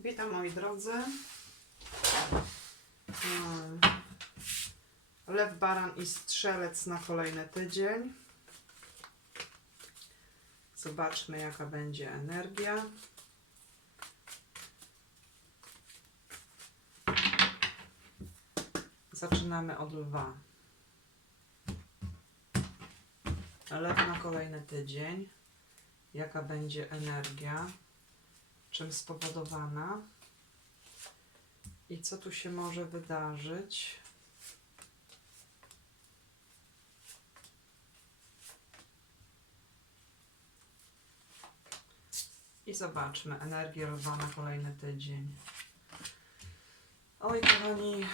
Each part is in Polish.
Witam moi drodzy. Mm. Lew, baran i strzelec na kolejny tydzień. Zobaczmy jaka będzie energia. Zaczynamy od lwa. Lew na kolejny tydzień. Jaka będzie energia? Czym spowodowana i co tu się może wydarzyć. I zobaczmy energię lwa na kolejny tydzień. Oj, kochani,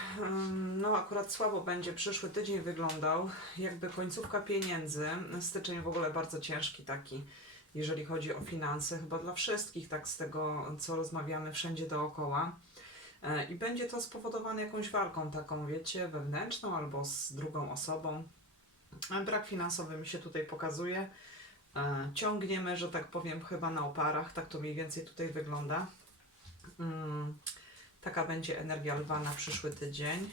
no akurat słabo będzie przyszły tydzień wyglądał, jakby końcówka pieniędzy. Styczeń w ogóle bardzo ciężki taki jeżeli chodzi o finanse, chyba dla wszystkich, tak z tego, co rozmawiamy wszędzie dookoła. E, I będzie to spowodowane jakąś walką taką, wiecie, wewnętrzną albo z drugą osobą. E, Brak finansowy mi się tutaj pokazuje. E, Ciągniemy, że tak powiem, chyba na oparach, tak to mniej więcej tutaj wygląda. Mm, Taka będzie energia lwa na przyszły tydzień.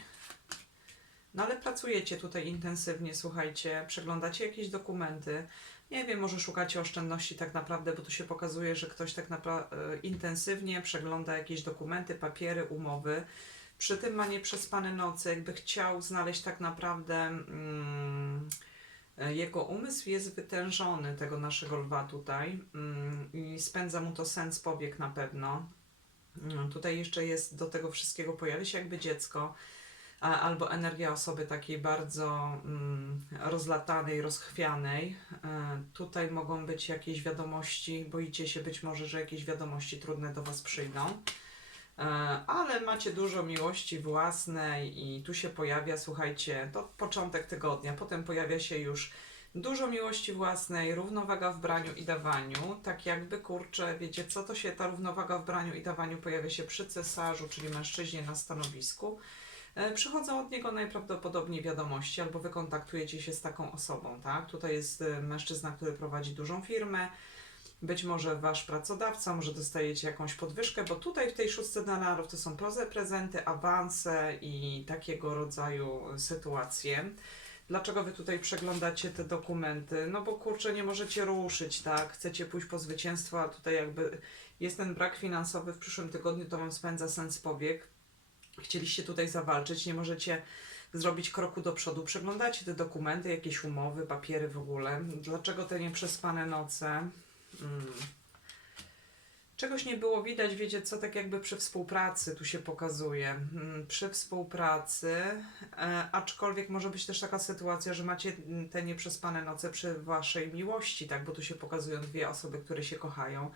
No ale pracujecie tutaj intensywnie, słuchajcie, przeglądacie jakieś dokumenty, nie wiem, może szukacie oszczędności tak naprawdę, bo tu się pokazuje, że ktoś tak naprawdę intensywnie przegląda jakieś dokumenty, papiery, umowy. Przy tym ma nieprzespane noce, jakby chciał znaleźć tak naprawdę mm, e, jego umysł jest wytężony, tego naszego lwa tutaj mm, i spędza mu to sens powiek na pewno. Mm, tutaj jeszcze jest do tego wszystkiego pojawia się jakby dziecko albo energia osoby takiej bardzo mm, rozlatanej, rozchwianej. E, tutaj mogą być jakieś wiadomości, boicie się być może, że jakieś wiadomości trudne do Was przyjdą. E, ale macie dużo miłości własnej i tu się pojawia, słuchajcie, to początek tygodnia, potem pojawia się już dużo miłości własnej, równowaga w braniu i dawaniu, tak jakby, kurczę, wiecie co, to się ta równowaga w braniu i dawaniu pojawia się przy cesarzu, czyli mężczyźnie na stanowisku. E, Przychodzą od niego najprawdopodobniej wiadomości, albo wy kontaktujecie się z taką osobą, tak? Tutaj jest e, mężczyzna, który prowadzi dużą firmę, być może wasz pracodawca, może dostajecie jakąś podwyżkę, bo tutaj w tej szóstce dolarów to są prezenty, awanse i takiego rodzaju sytuacje. Dlaczego wy tutaj przeglądacie te dokumenty? No bo kurczę, nie możecie ruszyć, tak? Chcecie pójść po zwycięstwo, a tutaj jakby jest ten brak finansowy w przyszłym tygodniu, to wam spędza sens powiek chcieliście tutaj zawalczyć, nie możecie zrobić kroku do przodu. Przeglądacie te dokumenty, jakieś umowy, papiery w ogóle. Dlaczego te nieprzespane noce? Mm. Czegoś nie było widać, wiecie co, tak jakby przy współpracy tu się pokazuje. Mm, Przy współpracy, e, aczkolwiek może być też taka sytuacja, że macie te nieprzespane noce przy waszej miłości, tak, bo tu się pokazują dwie osoby, które się kochają.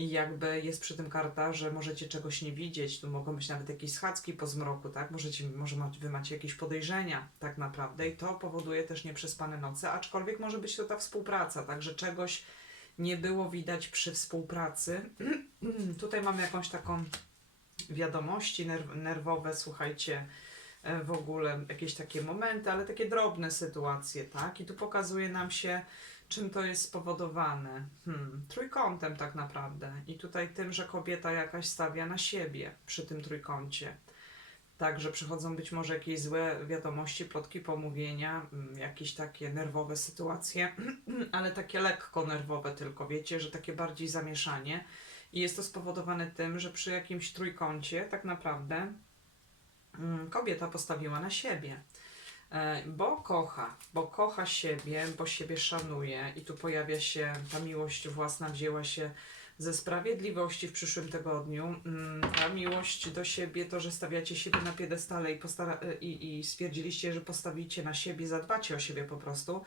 I jakby jest przy tym karta, że możecie czegoś nie widzieć, tu mogą być nawet jakieś schadzki po zmroku, tak? Możecie, może wy macie jakieś podejrzenia tak naprawdę i to powoduje też nieprzespane noce, aczkolwiek może być to ta współpraca, tak? Że czegoś nie było widać przy współpracy. Tutaj mamy jakąś taką wiadomości nerw nerwowe, słuchajcie, e, w ogóle jakieś takie momenty, ale takie drobne sytuacje, tak? I tu pokazuje nam się czym to jest spowodowane? Hmm, trójkątem tak naprawdę. I tutaj tym, że kobieta jakaś stawia na siebie przy tym trójkącie. Także przychodzą być może jakieś złe wiadomości, plotki, pomówienia, mm, jakieś takie nerwowe sytuacje, ale takie lekko nerwowe tylko, wiecie, że takie bardziej zamieszanie. I jest to spowodowane tym, że przy jakimś trójkącie tak naprawdę mm, kobieta postawiła na siebie. E, Bo kocha, bo kocha siebie, bo siebie szanuje i tu pojawia się ta miłość własna, wzięła się ze sprawiedliwości w przyszłym tygodniu. Mm, Ta miłość do siebie, to, że stawiacie siebie na piedestale i, e, i, i stwierdziliście, że postawicie na siebie, zadbacie o siebie po prostu.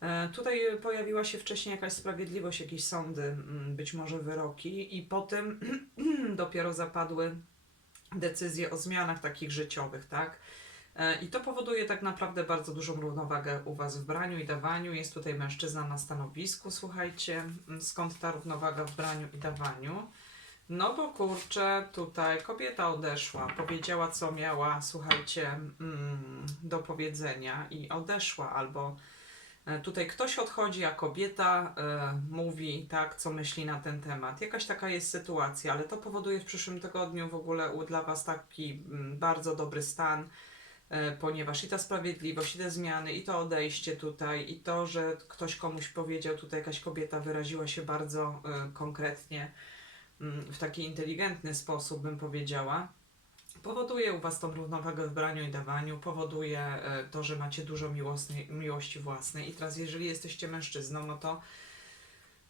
E, Tutaj pojawiła się wcześniej jakaś sprawiedliwość, jakieś sądy, mm, być może wyroki, i potem dopiero zapadły decyzje o zmianach takich życiowych, tak? E, I to powoduje tak naprawdę bardzo dużą równowagę u Was w braniu i dawaniu. Jest tutaj mężczyzna na stanowisku, słuchajcie, skąd ta równowaga w braniu i dawaniu? No bo kurczę, tutaj kobieta odeszła, powiedziała co miała, słuchajcie, do powiedzenia i odeszła, albo E, Tutaj ktoś odchodzi, a kobieta e, mówi tak, co myśli na ten temat. Jakaś taka jest sytuacja, ale to powoduje w przyszłym tygodniu w ogóle u- dla Was taki bardzo dobry stan, ponieważ i ta sprawiedliwość, i te zmiany, i to odejście tutaj, i to, że ktoś komuś powiedział, tutaj jakaś kobieta wyraziła się bardzo e, konkretnie, mm, w taki inteligentny sposób, bym powiedziała. Powoduje u Was tą równowagę w braniu i dawaniu, powoduje e, to, że macie dużo miłosnej, miłości własnej. I teraz, jeżeli jesteście mężczyzną, no to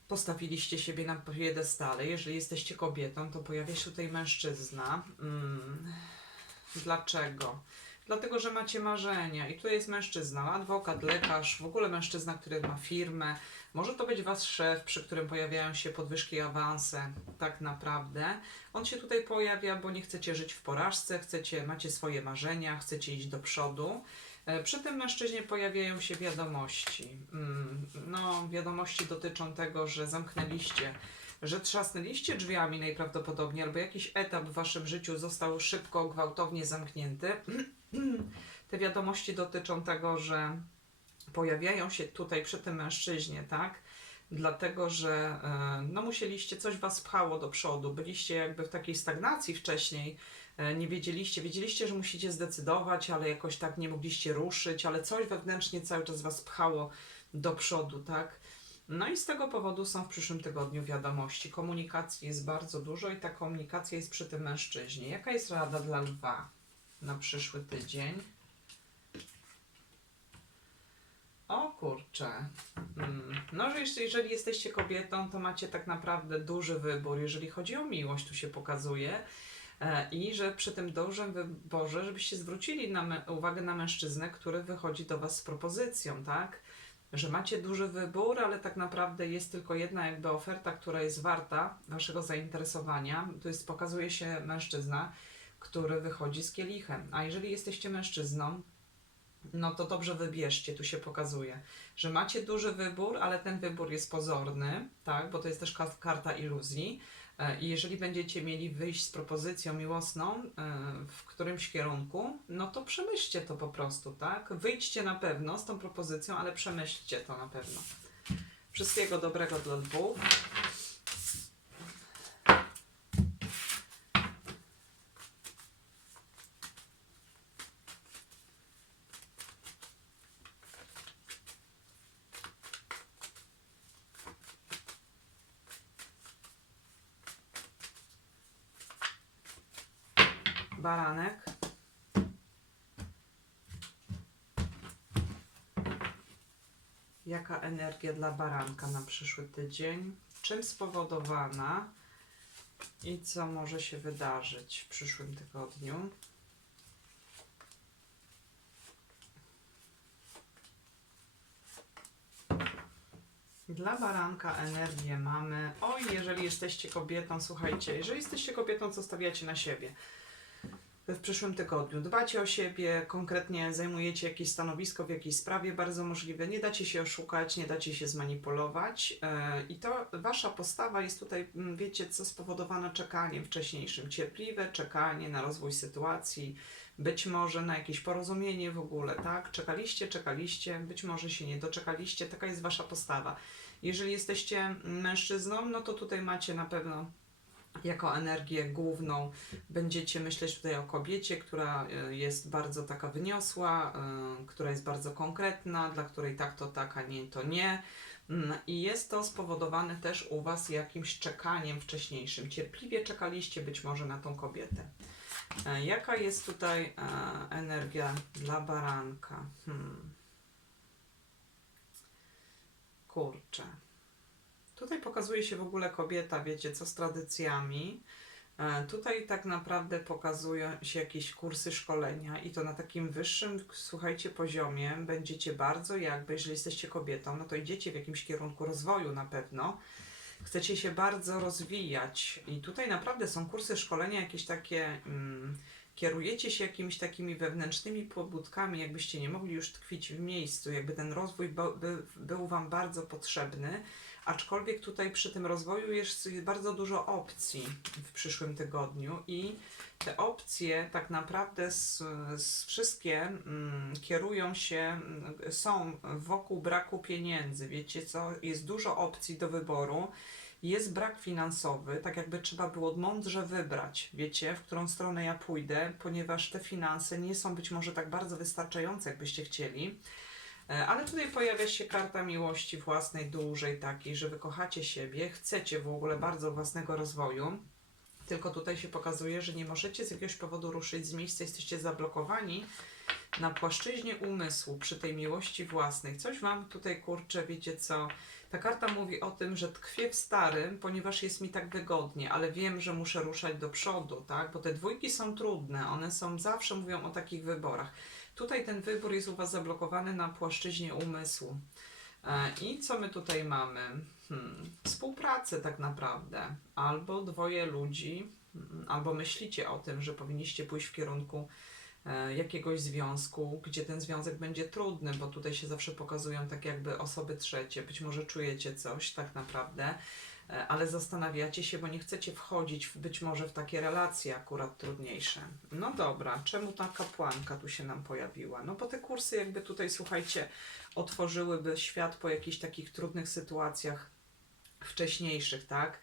postawiliście siebie na piedestale. Jeżeli jesteście kobietą, to pojawia się tutaj mężczyzna. Mm. Dlaczego? Dlatego, że macie marzenia i tutaj jest mężczyzna, adwokat, lekarz, w ogóle mężczyzna, który ma firmę. Może to być wasz szef, przy którym pojawiają się podwyżki i awanse, tak naprawdę. On się tutaj pojawia, bo nie chcecie żyć w porażce, chcecie, macie swoje marzenia, chcecie iść do przodu. E, Przy tym mężczyźnie pojawiają się wiadomości. Mm, No, wiadomości dotyczą tego, że zamknęliście, że trzasnęliście drzwiami najprawdopodobniej, albo jakiś etap w waszym życiu został szybko, gwałtownie zamknięty. Te wiadomości dotyczą tego, że pojawiają się tutaj przy tym mężczyźnie, tak? Dlatego, że e, no, musieliście, coś was pchało do przodu, byliście jakby w takiej stagnacji wcześniej, e, nie wiedzieliście, wiedzieliście, że musicie zdecydować, ale jakoś tak nie mogliście ruszyć, ale coś wewnętrznie cały czas was pchało do przodu, tak? No i z tego powodu są w przyszłym tygodniu wiadomości. Komunikacji jest bardzo dużo i ta komunikacja jest przy tym mężczyźnie. Jaka jest rada dla lwa na przyszły tydzień? O kurczę. Mm. No, że jeżeli jesteście kobietą, to macie tak naprawdę duży wybór, jeżeli chodzi o miłość, tu się pokazuje. E, I że przy tym dużym wyborze, żebyście zwrócili na uwagę na mężczyznę, który wychodzi do Was z propozycją, tak? Że macie duży wybór, ale tak naprawdę jest tylko jedna jakby oferta, która jest warta Waszego zainteresowania. Tu jest, pokazuje się mężczyzna, który wychodzi z kielichem. A jeżeli jesteście mężczyzną, no to dobrze wybierzcie, tu się pokazuje, że macie duży wybór, ale ten wybór jest pozorny, tak, bo to jest też ka- karta iluzji. E, I jeżeli będziecie mieli wyjść z propozycją miłosną e, w którymś kierunku, no to przemyślcie to po prostu, tak? Wyjdźcie na pewno z tą propozycją, ale przemyślcie to na pewno. Wszystkiego dobrego dla lwów. Baranek. Jaka energia dla baranka na przyszły tydzień? Czym spowodowana? I co może się wydarzyć w przyszłym tygodniu? Dla baranka energię mamy. Oj, jeżeli jesteście kobietą, słuchajcie, jeżeli jesteście kobietą, co stawiacie na siebie? W przyszłym tygodniu. Dbacie o siebie, konkretnie zajmujecie jakieś stanowisko w jakiejś sprawie, bardzo możliwe. Nie dacie się oszukać, nie dacie się zmanipulować. e, I to wasza postawa jest tutaj, wiecie, co spowodowana czekaniem wcześniejszym. Cierpliwe czekanie na rozwój sytuacji, być może na jakieś porozumienie w ogóle, tak? Czekaliście, czekaliście, być może się nie doczekaliście. Taka jest wasza postawa. Jeżeli jesteście mężczyzną, no to tutaj macie na pewno jako energię główną będziecie myśleć tutaj o kobiecie, która e, jest bardzo taka wyniosła, e, która jest bardzo konkretna, dla której tak to tak, a nie to nie. Mm, I jest to spowodowane też u Was jakimś czekaniem wcześniejszym. Cierpliwie czekaliście być może na tą kobietę. E, Jaka jest tutaj energia dla baranka? Hmm. Kurczę. Tutaj pokazuje się w ogóle kobieta, wiecie, co z tradycjami. E, Tutaj tak naprawdę pokazują się jakieś kursy szkolenia i to na takim wyższym, słuchajcie, poziomie będziecie bardzo jakby, jeżeli jesteście kobietą, no to idziecie w jakimś kierunku rozwoju na pewno. Chcecie się bardzo rozwijać i tutaj naprawdę są kursy szkolenia jakieś takie, mm, kierujecie się jakimiś takimi wewnętrznymi pobudkami, jakbyście nie mogli już tkwić w miejscu, jakby ten rozwój był Wam bardzo potrzebny, Aczkolwiek tutaj przy tym rozwoju jest bardzo dużo opcji w przyszłym tygodniu i te opcje tak naprawdę z, z wszystkie mm, kierują się, mm, są wokół braku pieniędzy. Wiecie co? Jest dużo opcji do wyboru. Jest brak finansowy, tak jakby trzeba było mądrze wybrać, wiecie, w którą stronę ja pójdę, ponieważ te finanse nie są być może tak bardzo wystarczające, jakbyście chcieli. E, Ale tutaj pojawia się karta miłości własnej, dużej takiej, że wy kochacie siebie, chcecie w ogóle bardzo własnego rozwoju. Tylko tutaj się pokazuje, że nie możecie z jakiegoś powodu ruszyć z miejsca, jesteście zablokowani na płaszczyźnie umysłu przy tej miłości własnej. Coś wam tutaj kurczę, wiecie co? Ta karta mówi o tym, że tkwię w starym, ponieważ jest mi tak wygodnie, ale wiem, że muszę ruszać do przodu, tak? Bo te dwójki są trudne, one są zawsze mówią o takich wyborach. Tutaj ten wybór jest u Was zablokowany na płaszczyźnie umysłu. E, I co my tutaj mamy? Hmm, współpracę tak naprawdę. Albo dwoje ludzi, mm, albo myślicie o tym, że powinniście pójść w kierunku e, jakiegoś związku, gdzie ten związek będzie trudny, bo tutaj się zawsze pokazują tak jakby osoby trzecie. Być może czujecie coś tak naprawdę, ale zastanawiacie się, bo nie chcecie wchodzić w, być może w takie relacje akurat trudniejsze. No dobra, czemu ta kapłanka tu się nam pojawiła? No bo te kursy jakby tutaj, słuchajcie, otworzyłyby świat po jakichś takich trudnych sytuacjach wcześniejszych, tak?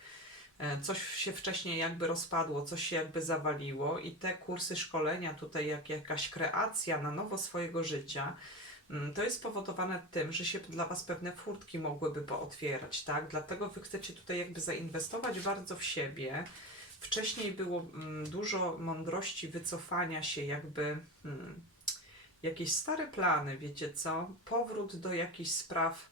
E, Coś się wcześniej jakby rozpadło, coś się jakby zawaliło i te kursy szkolenia tutaj, jak jakaś kreacja na nowo swojego życia, to jest spowodowane tym, że się dla Was pewne furtki mogłyby pootwierać, tak? Dlatego Wy chcecie tutaj jakby zainwestować bardzo w siebie. Wcześniej było mm, dużo mądrości wycofania się, jakby mm, jakieś stare plany, wiecie co? Powrót do jakichś spraw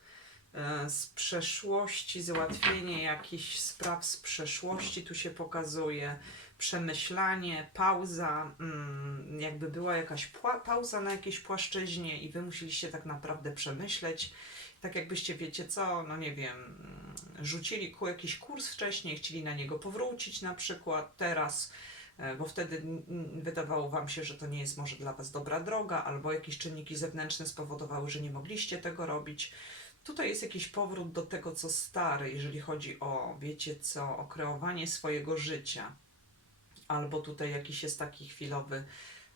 e, z przeszłości, załatwienie jakichś spraw z przeszłości tu się pokazuje, przemyślanie, pauza, mm, jakby była jakaś pauza na jakiejś płaszczyźnie i wy musieliście tak naprawdę przemyśleć, tak jakbyście, wiecie co, no nie wiem, mm, rzucili jakiś kurs wcześniej, chcieli na niego powrócić na przykład, teraz e, bo wtedy wydawało Wam się, że to nie jest może dla Was dobra droga, albo jakieś czynniki zewnętrzne spowodowały, że nie mogliście tego robić. Tutaj jest jakiś powrót do tego, co stare, jeżeli chodzi o, wiecie co, o kreowanie swojego życia. Albo tutaj jakiś jest taki chwilowy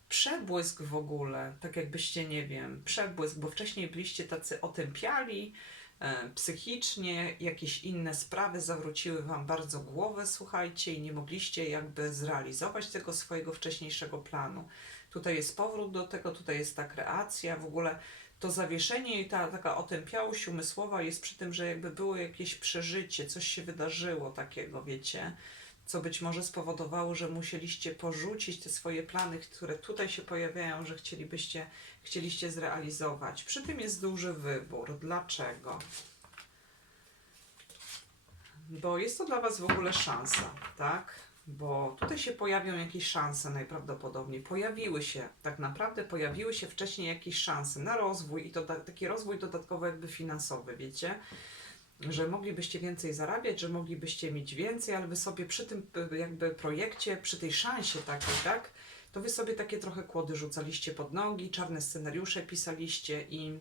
przebłysk w ogóle, tak jakbyście, nie wiem, przebłysk, bo wcześniej byliście tacy otępiali, e, psychicznie, jakieś inne sprawy zawróciły Wam bardzo głowę, słuchajcie, i nie mogliście jakby zrealizować tego swojego wcześniejszego planu. Tutaj jest powrót do tego, tutaj jest ta kreacja, w ogóle to zawieszenie i ta taka otępiałość umysłowa jest przy tym, że jakby było jakieś przeżycie, coś się wydarzyło takiego, wiecie, co być może spowodowało, że musieliście porzucić te swoje plany, które tutaj się pojawiają, że chcielibyście, chcieliście zrealizować. Przy tym jest duży wybór. Dlaczego? Bo jest to dla Was w ogóle szansa, tak? Bo tutaj się pojawią jakieś szanse najprawdopodobniej. Pojawiły się, tak naprawdę pojawiły się wcześniej jakieś szanse na rozwój i to taki rozwój dodatkowo jakby finansowy, wiecie? Że moglibyście więcej zarabiać, że moglibyście mieć więcej, ale wy sobie przy tym jakby projekcie, przy tej szansie takiej, tak? To wy sobie takie trochę kłody rzucaliście pod nogi, czarne scenariusze pisaliście i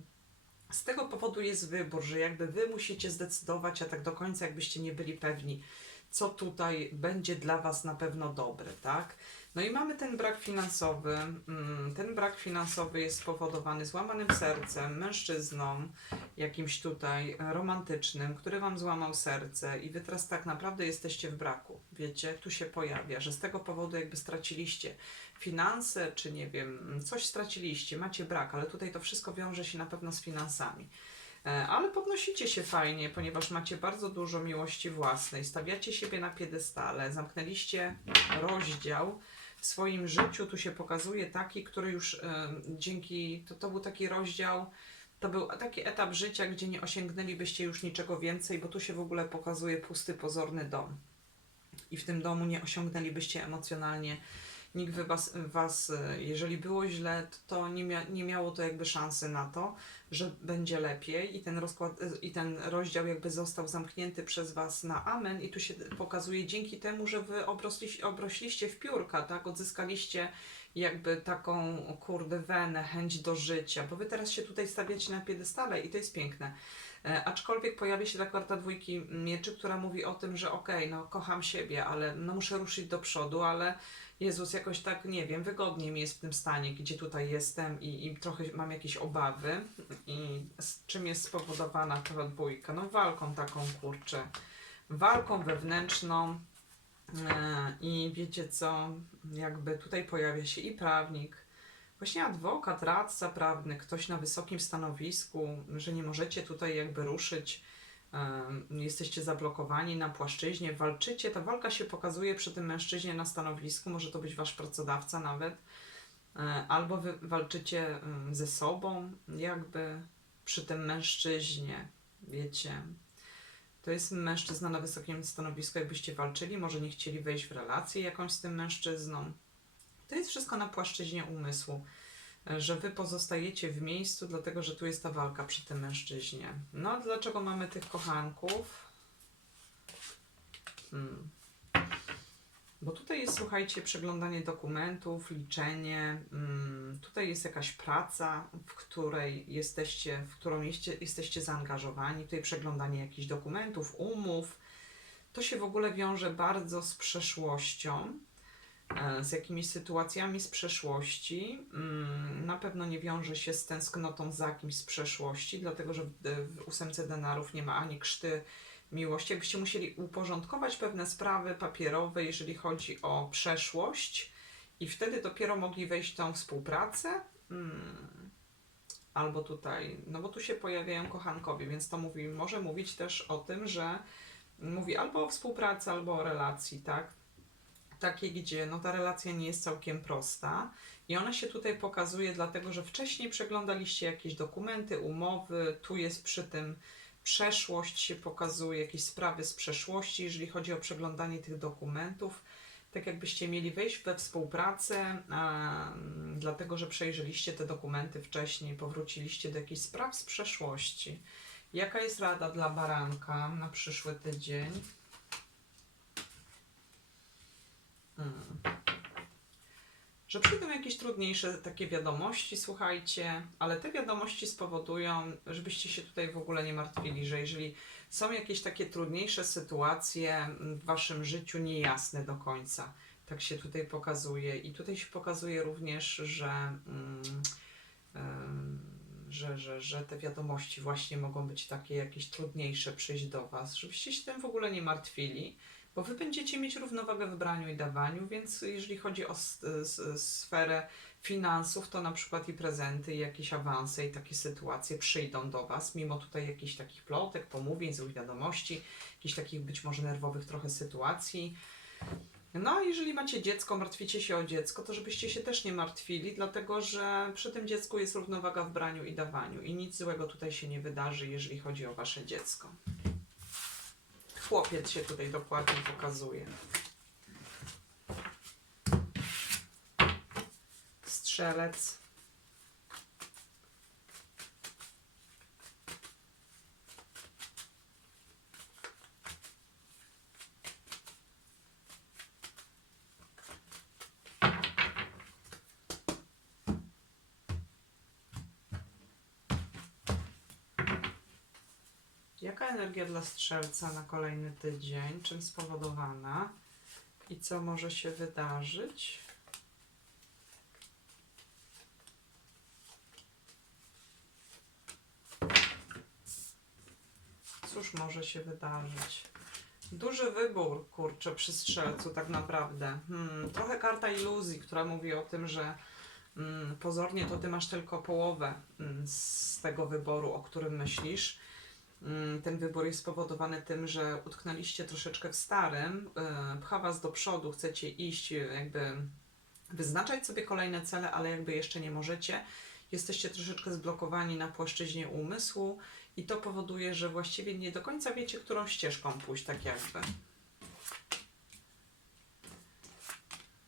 z tego powodu jest wybór, że jakby wy musicie zdecydować, a tak do końca jakbyście nie byli pewni, co tutaj będzie dla Was na pewno dobre, tak? No i mamy ten brak finansowy. Mm, Ten brak finansowy jest spowodowany złamanym sercem, mężczyzną, jakimś tutaj romantycznym, który Wam złamał serce i Wy teraz tak naprawdę jesteście w braku. Wiecie, tu się pojawia, że z tego powodu jakby straciliście finanse, czy nie wiem, coś straciliście, macie brak, ale tutaj to wszystko wiąże się na pewno z finansami. E, Ale podnosicie się fajnie, ponieważ macie bardzo dużo miłości własnej, stawiacie siebie na piedestale, zamknęliście rozdział w swoim życiu. Tu się pokazuje taki, który już e, dzięki, to, to był taki rozdział, to był taki etap życia, gdzie nie osiągnęlibyście już niczego więcej, bo tu się w ogóle pokazuje pusty, pozorny dom. I w tym domu nie osiągnęlibyście emocjonalnie nikt was, was, e, jeżeli było źle, to, nie, mia, nie miało to jakby szansy na to, że będzie lepiej i ten rozkład, e, i ten rozdział jakby został zamknięty przez was na amen. I tu się pokazuje dzięki temu, że wy obrosli, obrośliście w piórka, tak, odzyskaliście jakby taką, kurde, wenę, chęć do życia, bo wy teraz się tutaj stawiacie na piedestale i to jest piękne. E, aczkolwiek pojawi się ta karta dwójki mieczy, która mówi o tym, że okej, no kocham siebie, ale no muszę ruszyć do przodu, ale Jezus, jakoś tak, nie wiem, wygodnie mi jest w tym stanie, gdzie tutaj jestem i, i trochę mam jakieś obawy. I z czym jest spowodowana ta dwójka? No walką taką, kurczę, walką wewnętrzną e, i wiecie co, jakby tutaj pojawia się i prawnik, właśnie adwokat, radca prawny, ktoś na wysokim stanowisku, że nie możecie tutaj jakby ruszyć, jesteście zablokowani na płaszczyźnie, walczycie, ta walka się pokazuje przy tym mężczyźnie na stanowisku, może to być wasz pracodawca nawet, e, albo wy walczycie ze sobą, jakby przy tym mężczyźnie, wiecie. To jest mężczyzna na wysokim stanowisku, jakbyście walczyli, może nie chcieli wejść w relację jakąś z tym mężczyzną. To jest wszystko na płaszczyźnie umysłu, że wy pozostajecie w miejscu, dlatego że tu jest ta walka przy tym mężczyźnie. No, dlaczego mamy tych kochanków? Hmm. Bo tutaj jest, słuchajcie, przeglądanie dokumentów, liczenie. Mm, tutaj jest jakaś praca, w której jesteście, w którą jesteście, jesteście zaangażowani. Tutaj przeglądanie jakichś dokumentów, umów. To się w ogóle wiąże bardzo z przeszłością z jakimiś sytuacjami z przeszłości. Mm, Na pewno nie wiąże się z tęsknotą za kimś z przeszłości, dlatego że w, w ósemce denarów nie ma ani krzty miłości. Jakbyście musieli uporządkować pewne sprawy papierowe, jeżeli chodzi o przeszłość, i wtedy dopiero mogli wejść w tą współpracę. Mm. Albo tutaj, no bo tu się pojawiają kochankowie, więc to mówi, może mówić też o tym, że mówi albo o współpracy, albo o relacji, tak? Takie, gdzie no, ta relacja nie jest całkiem prosta. I ona się tutaj pokazuje, dlatego że wcześniej przeglądaliście jakieś dokumenty, umowy, tu jest przy tym przeszłość się pokazuje, jakieś sprawy z przeszłości, jeżeli chodzi o przeglądanie tych dokumentów. Tak jakbyście mieli wejść we współpracę, a, dlatego że przejrzeliście te dokumenty wcześniej, powróciliście do jakichś spraw z przeszłości. Jaka jest rada dla baranka na przyszły tydzień? Hmm. Że przyjdą jakieś trudniejsze takie wiadomości, słuchajcie, ale te wiadomości spowodują, żebyście się tutaj w ogóle nie martwili, że jeżeli są jakieś takie trudniejsze sytuacje w waszym życiu, niejasne do końca, tak się tutaj pokazuje. I tutaj się pokazuje również, że, mm, em, że, że, że te wiadomości właśnie mogą być takie jakieś trudniejsze przyjść do was, żebyście się tym w ogóle nie martwili bo wy będziecie mieć równowagę w braniu i dawaniu, więc jeżeli chodzi o sferę finansów, to na przykład i prezenty, i jakieś awanse i takie sytuacje przyjdą do was, mimo tutaj jakichś takich plotek, pomówień, złych wiadomości, jakichś takich być może nerwowych trochę sytuacji. No, a jeżeli macie dziecko, martwicie się o dziecko, to żebyście się też nie martwili, dlatego że przy tym dziecku jest równowaga w braniu i dawaniu i nic złego tutaj się nie wydarzy, jeżeli chodzi o wasze dziecko chłopiec się tutaj dokładnie pokazuje. Strzelec. Jaka energia dla strzelca na kolejny tydzień? Czym spowodowana? I co może się wydarzyć? Cóż może się wydarzyć? Duży wybór, kurczę, przy strzelcu tak naprawdę. Hmm, trochę karta iluzji, która mówi o tym, że mm, pozornie to ty masz tylko połowę mm, z tego wyboru, o którym myślisz. Mm, Ten wybór jest spowodowany tym, że utknęliście troszeczkę w starym, yy, pcha was do przodu, chcecie iść, yy, jakby wyznaczać sobie kolejne cele, ale jakby jeszcze nie możecie. Jesteście troszeczkę zblokowani na płaszczyźnie umysłu i to powoduje, że właściwie nie do końca wiecie, którą ścieżką pójść, tak jakby.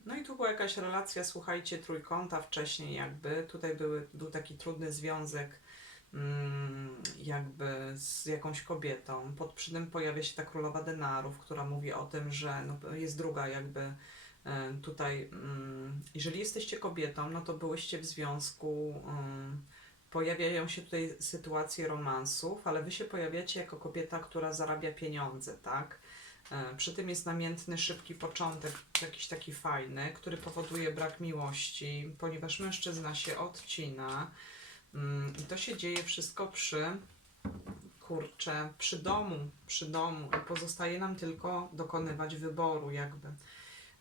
No i tu była jakaś relacja, słuchajcie, trójkąta wcześniej jakby. Tutaj były, był taki trudny związek jakby z jakąś kobietą. Pod przydem pojawia się ta królowa denarów, która mówi o tym, że no, jest druga jakby e, tutaj, mm, jeżeli jesteście kobietą, no to byłyście w związku mm, pojawiają się tutaj sytuacje romansów, ale wy się pojawiacie jako kobieta, która zarabia pieniądze, tak? E, Przy tym jest namiętny, szybki początek, jakiś taki fajny, który powoduje brak miłości, ponieważ mężczyzna się odcina. Mm, I to się dzieje wszystko przy, kurczę, przy domu, przy domu. I pozostaje nam tylko dokonywać wyboru, jakby.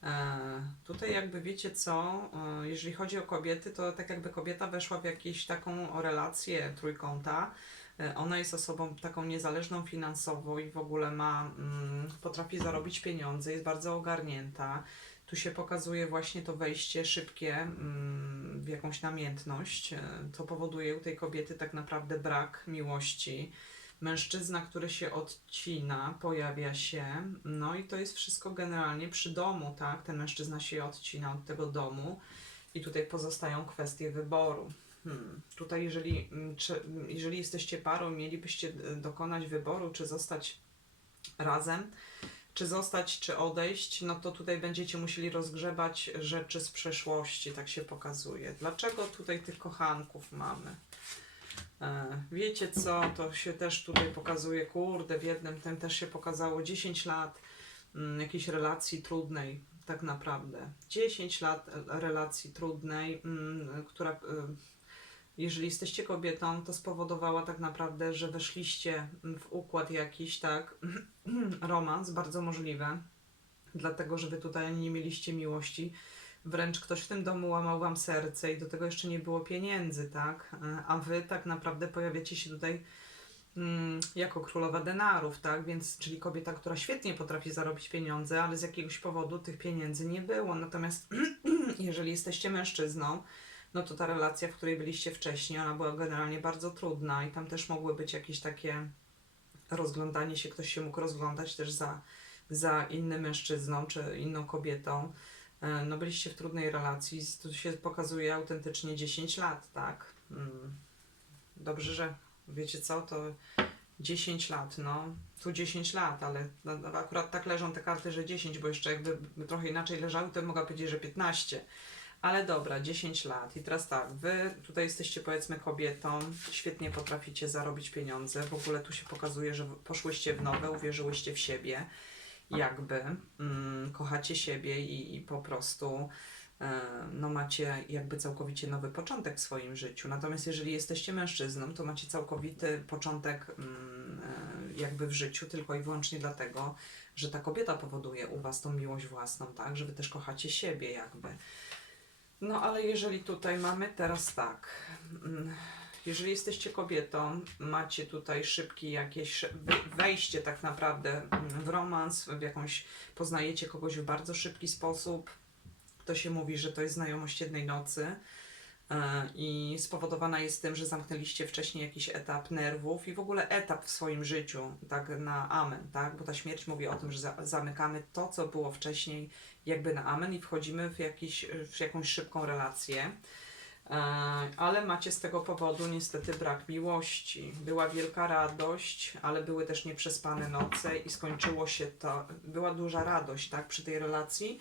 E, tutaj jakby wiecie co, e, jeżeli chodzi o kobiety, to tak jakby kobieta weszła w jakąś taką relację trójkąta. E, Ona jest osobą taką niezależną finansowo i w ogóle ma, mm, potrafi zarobić pieniądze, jest bardzo ogarnięta. Tu się pokazuje właśnie to wejście szybkie mm, w jakąś namiętność, e, co powoduje u tej kobiety tak naprawdę brak miłości. Mężczyzna, który się odcina, pojawia się, no i to jest wszystko generalnie przy domu, tak? Ten mężczyzna się odcina od tego domu i tutaj pozostają kwestie wyboru. Hmm. Tutaj, jeżeli, mm, czy, jeżeli jesteście parą, mielibyście e, dokonać wyboru, czy zostać razem, czy zostać, czy odejść, no to tutaj będziecie musieli rozgrzebać rzeczy z przeszłości, tak się pokazuje. Dlaczego tutaj tych kochanków mamy? E, Wiecie co, to się też tutaj pokazuje, kurde, w jednym tym też się pokazało 10 lat mm, jakiejś relacji trudnej, tak naprawdę. 10 lat e, relacji trudnej, mm, która, e, jeżeli jesteście kobietą, to spowodowała tak naprawdę, że weszliście w układ jakiś, tak, romans, bardzo możliwe, dlatego, że wy tutaj nie mieliście miłości, wręcz ktoś w tym domu łamał wam serce i do tego jeszcze nie było pieniędzy, tak? A wy tak naprawdę pojawiacie się tutaj mm, jako królowa denarów, tak? Więc, czyli kobieta, która świetnie potrafi zarobić pieniądze, ale z jakiegoś powodu tych pieniędzy nie było. Natomiast jeżeli jesteście mężczyzną, no to ta relacja, w której byliście wcześniej, ona była generalnie bardzo trudna i tam też mogły być jakieś takie rozglądanie się, ktoś się mógł rozglądać też za, za innym mężczyzną czy inną kobietą. E, No byliście w trudnej relacji, tu się pokazuje autentycznie 10 lat, tak? Mm. Dobrze, że wiecie co, to 10 lat, no. Tu 10 lat, ale no, no, akurat tak leżą te karty, że 10, bo jeszcze jakby trochę inaczej leżały, to mogła powiedzieć, że 15. Ale dobra, 10 lat. I teraz tak, wy tutaj jesteście powiedzmy kobietą, świetnie potraficie zarobić pieniądze. W ogóle tu się pokazuje, że poszłyście w nowe, uwierzyłyście w siebie, jakby mm, kochacie siebie i, i po prostu e, no macie jakby całkowicie nowy początek w swoim życiu. Natomiast jeżeli jesteście mężczyzną, to macie całkowity początek e, jakby w życiu tylko i wyłącznie dlatego, że ta kobieta powoduje u was tą miłość własną, tak, że wy też kochacie siebie jakby. No ale jeżeli tutaj mamy teraz tak, mm, jeżeli jesteście kobietą, macie tutaj szybkie jakieś wejście tak naprawdę mm, w romans, w jakąś, poznajecie kogoś w bardzo szybki sposób, to się mówi, że to jest znajomość jednej nocy i spowodowana jest tym, że zamknęliście wcześniej jakiś etap nerwów i w ogóle etap w swoim życiu, tak na amen, tak, bo ta śmierć mówi o tym, że za- zamykamy to, co było wcześniej jakby na amen i wchodzimy w, jakiś, w jakąś szybką relację. E, Ale macie z tego powodu niestety brak miłości. Była wielka radość, ale były też nieprzespane noce i skończyło się to. Była duża radość, tak, przy tej relacji,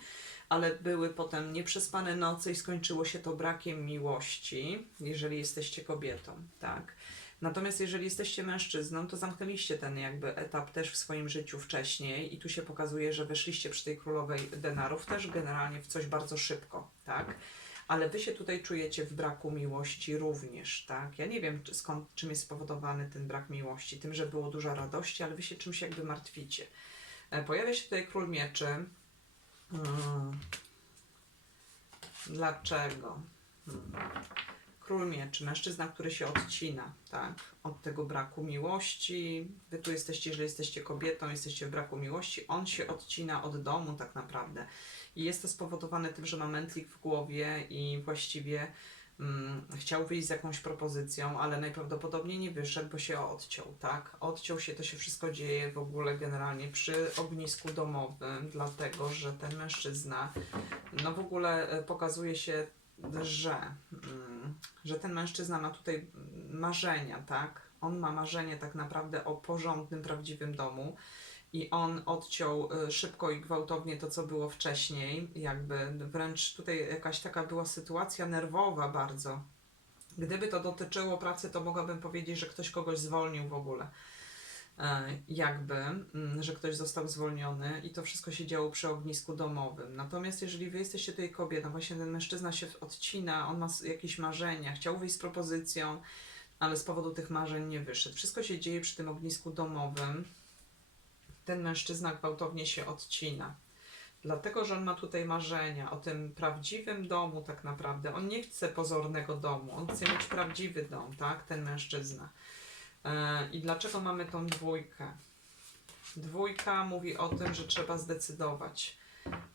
ale były potem nieprzespane noce i skończyło się to brakiem miłości, jeżeli jesteście kobietą, tak. Natomiast jeżeli jesteście mężczyzną, to zamknęliście ten jakby etap też w swoim życiu wcześniej i tu się pokazuje, że weszliście przy tej królowej denarów też generalnie w coś bardzo szybko, tak? Ale wy się tutaj czujecie w braku miłości również, tak? Ja nie wiem czy, skąd, czym jest spowodowany ten brak miłości, tym, że było dużo radości, ale wy się czymś jakby martwicie. E, Pojawia się tutaj król mieczy. Hmm. Dlaczego? Hmm. Król mieczy, mężczyzna, który się odcina, tak, od tego braku miłości. Wy tu jesteście, jeżeli jesteście kobietą, jesteście w braku miłości, on się odcina od domu tak naprawdę. I jest to spowodowane tym, że ma mętlik w głowie i właściwie mm, chciał wyjść z jakąś propozycją, ale najprawdopodobniej nie wyszedł, bo się odciął, tak? Odciął się, to się wszystko dzieje w ogóle generalnie przy ognisku domowym, dlatego, że ten mężczyzna, no w ogóle e, pokazuje się że, mm, że ten mężczyzna ma tutaj marzenia, tak? On ma marzenie tak naprawdę o porządnym, prawdziwym domu i on odciął y, szybko i gwałtownie to, co było wcześniej, jakby wręcz tutaj jakaś taka była sytuacja nerwowa bardzo, Gdyby to dotyczyło pracy, to mogłabym powiedzieć, że ktoś kogoś zwolnił w ogóle. E, Jakby, mm, że ktoś został zwolniony i to wszystko się działo przy ognisku domowym. Natomiast jeżeli wy jesteście tutaj kobietą, właśnie ten mężczyzna się odcina, on ma jakieś marzenia, chciał wyjść z propozycją, ale z powodu tych marzeń nie wyszedł. Wszystko się dzieje przy tym ognisku domowym. Ten mężczyzna gwałtownie się odcina. Dlatego, że on ma tutaj marzenia o tym prawdziwym domu, tak naprawdę. On nie chce pozornego domu, on chce mieć prawdziwy dom, tak? Ten mężczyzna. E, I dlaczego mamy tą dwójkę? Dwójka mówi o tym, że trzeba zdecydować.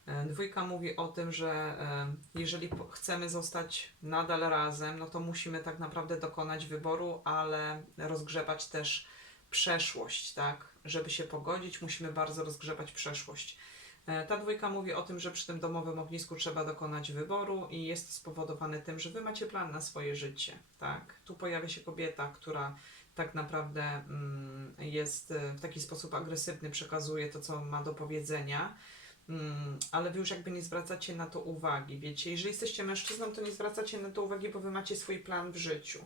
E, Dwójka mówi o tym, że e, jeżeli chcemy zostać nadal razem, no to musimy tak naprawdę dokonać wyboru, ale rozgrzebać też przeszłość, tak? Żeby się pogodzić, musimy bardzo rozgrzebać przeszłość. E, Ta dwójka mówi o tym, że przy tym domowym ognisku trzeba dokonać wyboru i jest to spowodowane tym, że wy macie plan na swoje życie, tak? Tu pojawia się kobieta, która tak naprawdę mm, jest e, w taki sposób agresywny, przekazuje to, co ma do powiedzenia, mm, ale wy już jakby nie zwracacie na to uwagi, wiecie? Jeżeli jesteście mężczyzną, to nie zwracacie na to uwagi, bo wy macie swój plan w życiu.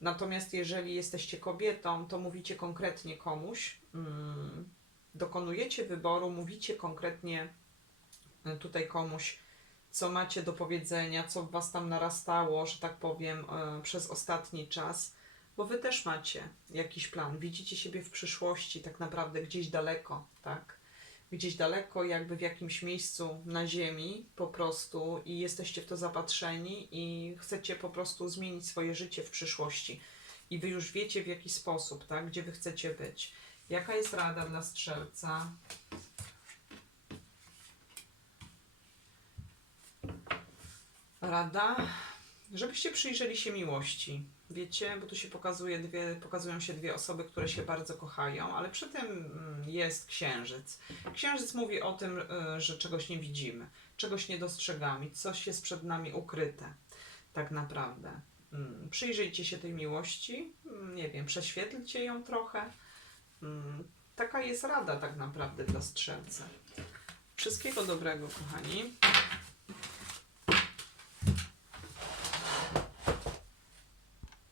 Natomiast jeżeli jesteście kobietą, to mówicie konkretnie komuś, mm, dokonujecie wyboru, mówicie konkretnie y, tutaj komuś, co macie do powiedzenia, co w was tam narastało, że tak powiem, y, przez ostatni czas, bo wy też macie jakiś plan. Widzicie siebie w przyszłości, tak naprawdę gdzieś daleko, tak? Gdzieś daleko, jakby w jakimś miejscu na ziemi po prostu i jesteście w to zapatrzeni i chcecie po prostu zmienić swoje życie w przyszłości. I wy już wiecie w jaki sposób, tak? Gdzie wy chcecie być. Jaka jest rada dla strzelca? Rada, żebyście przyjrzeli się miłości. Wiecie, bo tu się pokazuje dwie, pokazują się dwie osoby, które się bardzo kochają, ale przy tym mm, jest księżyc. Księżyc mówi o tym, y, że czegoś nie widzimy, czegoś nie dostrzegamy, coś jest przed nami ukryte, tak naprawdę. Mm, Przyjrzyjcie się tej miłości, mm, nie wiem, prześwietlcie ją trochę. Taka jest rada tak naprawdę dla strzelca. Wszystkiego dobrego, kochani.